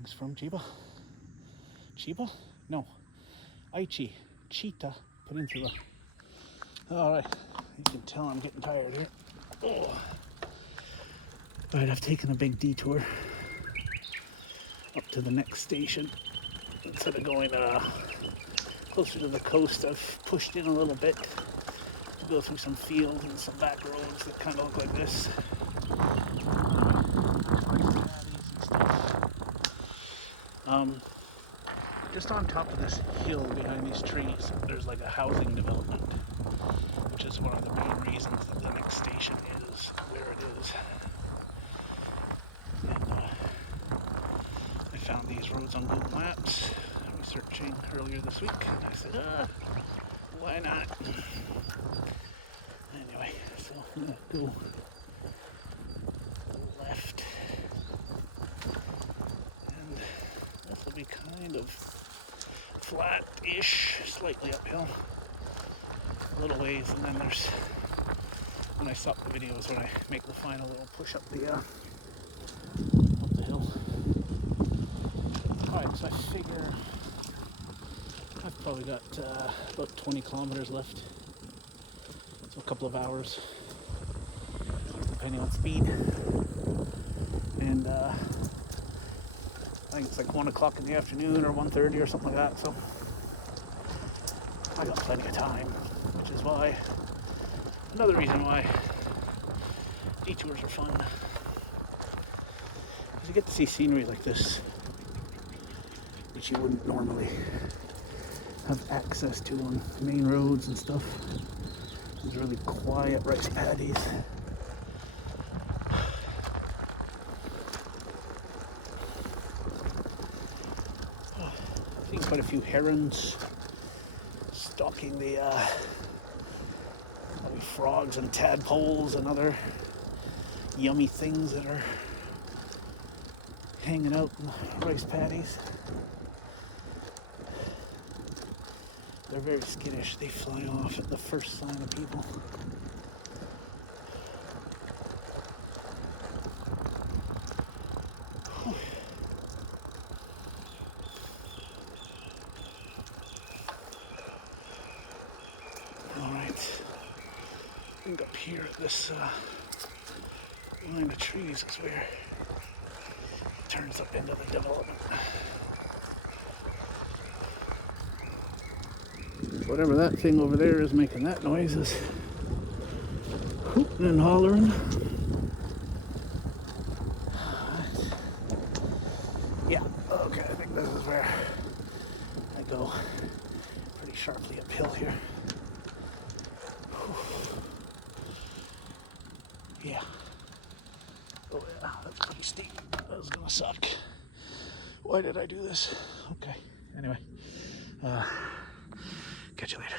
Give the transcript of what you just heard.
Greetings from Chiba. Chiba? No. Aichi. Cheetah Peninsula. Alright, you can tell I'm getting tired here. Oh. Alright, I've taken a big detour up to the next station. Instead of going closer to the coast, I've pushed in a little bit to go through some fields and some back roads that kind of look like this. Just on top of this hill behind these trees, there's like a housing development, which is one of the main reasons that the next station is where it is. And I found these roads on Google Maps, researching earlier this week, and I said, why not? Anyway, so I'm gonna go left, and this will be kind of flat-ish, slightly uphill, a little ways, and then there's, when I stop the video is when I make the final little push up the hill. Alright, so I figure I've probably got about 20 kilometers left, so a couple of hours, depending on speed, and I think it's like 1 o'clock in the afternoon or 1:30 or something like that, so I got plenty of time, which is why, another reason why detours are fun, because you get to see scenery like this, which you wouldn't normally have access to on main roads and stuff. These really quiet rice paddies. Seen quite a few herons stalking the probably frogs and tadpoles and other yummy things that are hanging out in the rice paddies. They're very skittish. They fly off at the first sign of people. Alright. I think up here at this line of trees is where it turns up into the development. Whatever that thing over there is making that noise is hooting and hollering. Yeah, okay, I think this is where I go pretty sharply uphill here. Yeah. Oh yeah, that's pretty steep. That's gonna suck. Why did I do this? Okay, anyway. Catch you later.